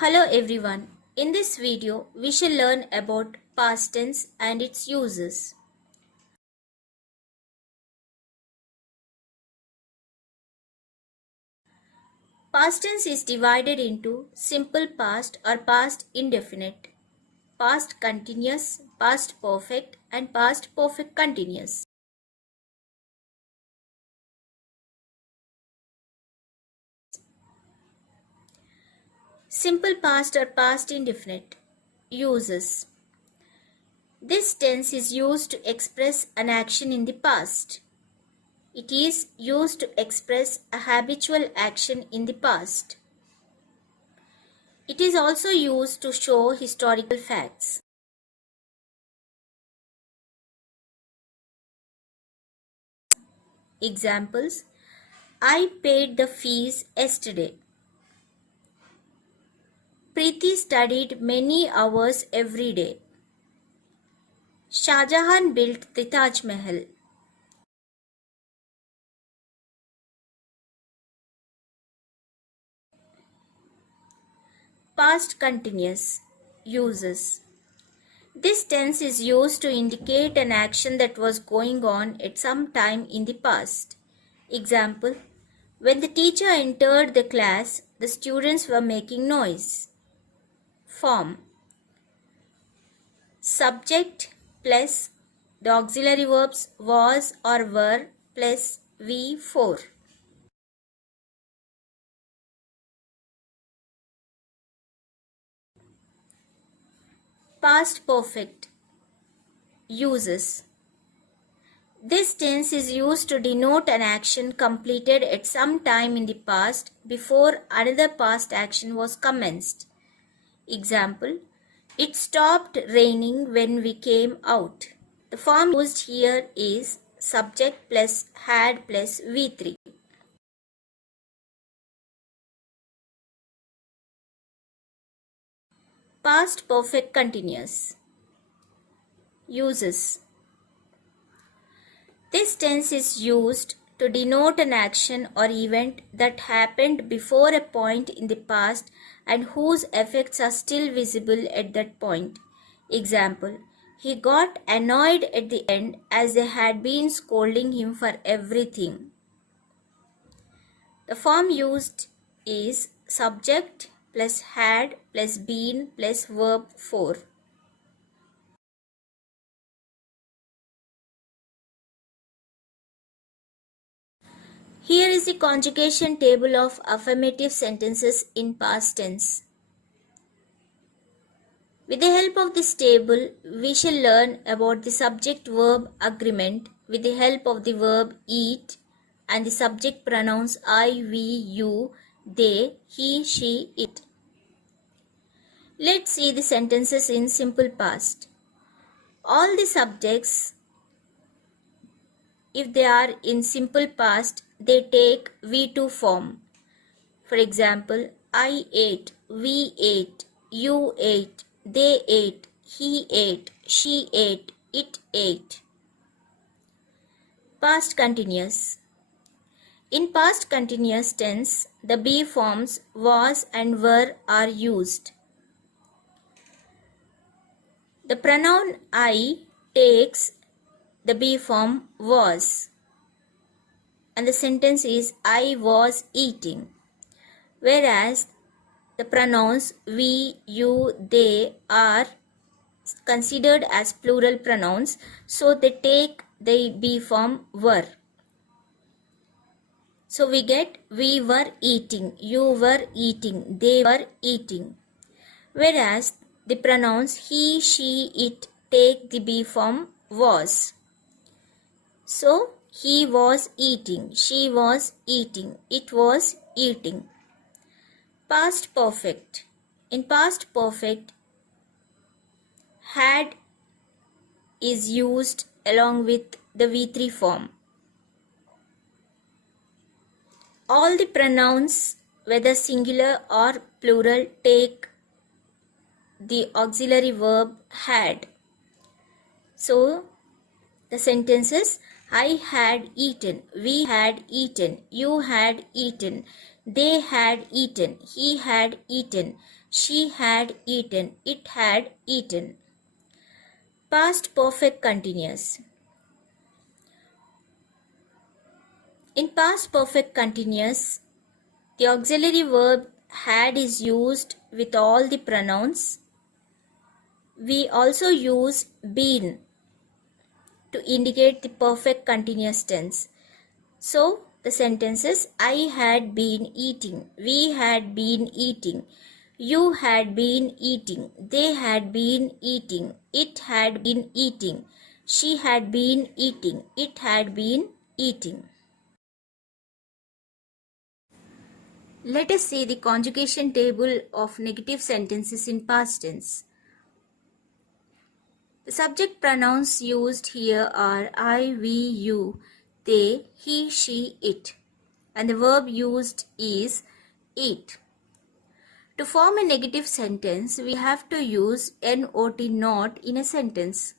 Hello everyone. In this video, we shall learn about past tense and its uses. Past tense is divided into simple past or past indefinite, past continuous, past perfect, and past perfect continuous. Simple past or past indefinite. Uses. This tense is used to express an action in the past. It is used to express a habitual action in the past. It is also used to show historical facts. Examples: I paid the fees yesterday. Preeti studied many hours every day. Shah Jahan built the Taj Mahal. Past continuous. Uses. This tense is used to indicate an action that was going on at some time in the past. Example: when the teacher entered the class, the students were making noise. Form. Subject plus the auxiliary verbs was or were plus V4. Past perfect. Uses. This tense is used to denote an action completed at some time in the past before another past action was commenced. Example: it stopped raining when we came out. The form used here is subject plus had plus V3. Past perfect continuous. Uses. This tense is used to denote an action or event that happened before a point in the past and whose effects are still visible at that point. Example: he got annoyed at the end as they had been scolding him for everything. The form used is subject plus had plus been plus verb 4. Here is the conjugation table of affirmative sentences in past tense. With the help of this table, we shall learn about the subject-verb agreement with the help of the verb eat and the subject pronouns I, we, you, they, he, she, it. Let's see the sentences in simple past. All the subjects, if they are in simple past, they take V2 form. For example, I ate, we ate, you ate, they ate, he ate, she ate, it ate. Past continuous. In past continuous tense, the be forms was and were are used. The pronoun I takes the be form was, and the sentence is I was eating. Whereas the pronouns we, you, they are considered as plural pronouns, so they take the be form were. So we get we were eating, you were eating, they were eating. Whereas the pronouns he, she, it take the be form was. So he was eating, she was eating, it was eating. Past perfect. In past perfect, had is used along with the V3 form. All the pronouns, whether singular or plural, take the auxiliary verb had. So, the sentence is I had eaten, we had eaten, you had eaten, they had eaten, he had eaten, she had eaten, it had eaten. Past perfect continuous. In past perfect continuous, the auxiliary verb had is used with all the pronouns. We also use been to indicate the perfect continuous tense. So, the sentences I had been eating, we had been eating, you had been eating, they had been eating, it had been eating, she had been eating, it had been eating. Let us see the conjugation table of negative sentences in past tense. The subject pronouns used here are I, we, you, they, he, she, it, and the verb used is eat. To form a negative sentence, we have to use not not in a sentence.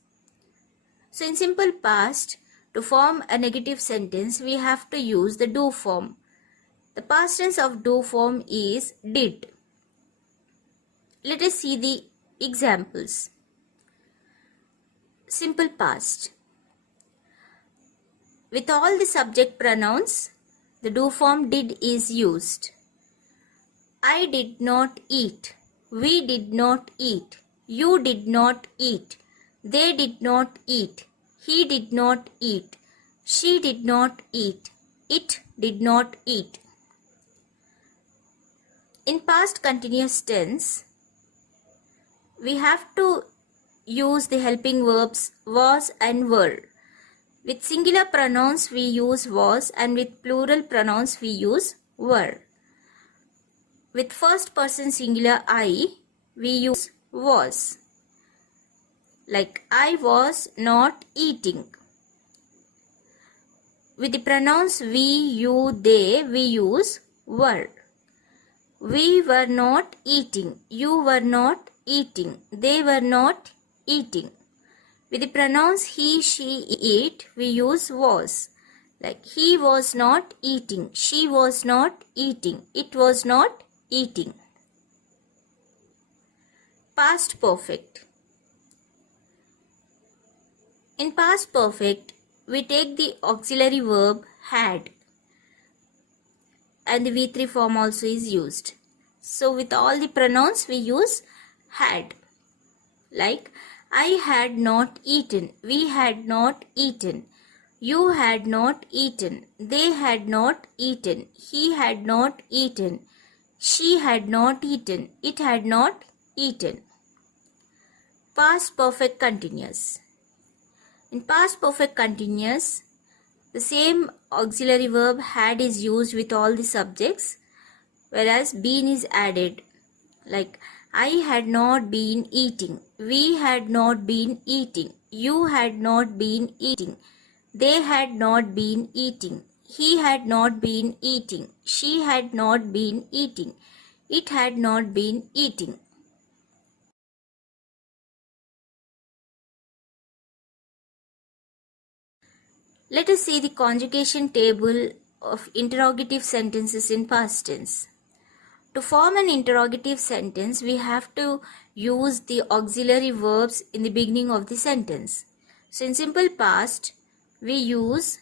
So in simple past, to form a negative sentence, we have to use the do form. The past tense of do form is did. Let us see the examples. Simple past. With all the subject pronouns, the do form did is used. I did not eat. We did not eat. You did not eat. They did not eat. He did not eat. She did not eat. It did not eat. In past continuous tense, we have to use the helping verbs was and were. With singular pronouns we use was, and with plural pronouns we use were. With first person singular I, we use was. Like I was not eating. With the pronouns we, you, they, we use were. We were not eating. You were not eating. They were not eating. With the pronouns he, she, it, we use was. Like he was not eating. She was not eating. It was not eating. Past perfect. In past perfect, we take the auxiliary verb had, and the V3 form also is used. So with all the pronouns we use had. Like I had not eaten, we had not eaten, you had not eaten, they had not eaten, he had not eaten, she had not eaten, it had not eaten. Past perfect continuous. In past perfect continuous, the same auxiliary verb had is used with all the subjects, whereas been is added. Like I had not been eating, we had not been eating, you had not been eating, they had not been eating, he had not been eating, she had not been eating, it had not been eating. Let us see the conjugation table of interrogative sentences in past tense. To form an interrogative sentence, we have to use the auxiliary verbs in the beginning of the sentence. So in simple past, we use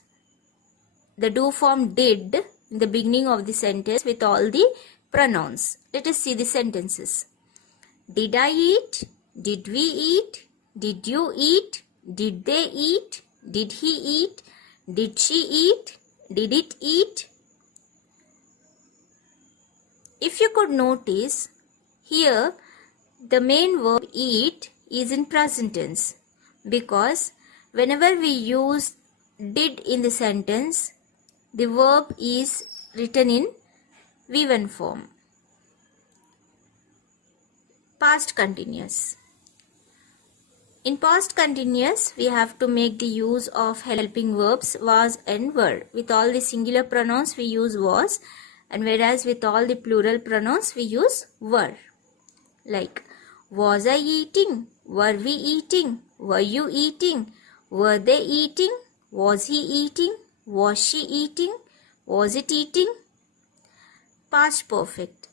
the do form did in the beginning of the sentence with all the pronouns. Let us see the sentences. Did I eat? Did we eat? Did you eat? Did they eat? Did he eat? Did she eat? Did it eat? If you could notice, here the main verb eat is in present tense, because whenever we use did in the sentence, the verb is written in V1 form. Past continuous. In past continuous, we have to make the use of helping verbs was and were. With all the singular pronouns, we use was, and whereas with all the plural pronouns, we use were. Like, was I eating? Were we eating? Were you eating? Were they eating? Was he eating? Was she eating? Was it eating? Past perfect.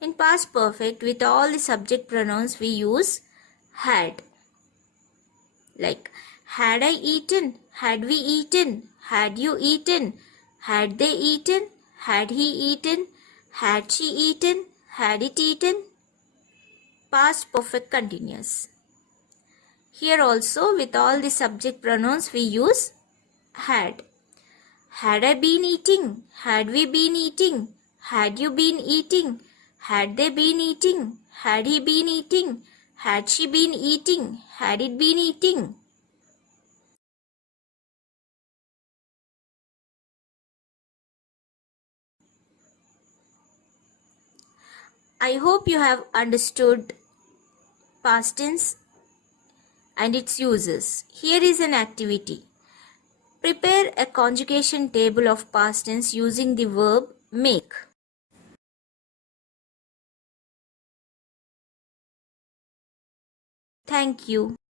In past perfect, with all the subject pronouns, we use had. Like, had I eaten? Had we eaten? Had you eaten? Had they eaten? Had he eaten? Had she eaten? Had it eaten? Past perfect continuous. Here also, with all the subject pronouns, we use had. Had I been eating? Had we been eating? Had you been eating? Had they been eating? Had he been eating? Had she been eating? Had it been eating? I hope you have understood past tense and its uses. Here is an activity. Prepare a conjugation table of past tense using the verb make. Thank you.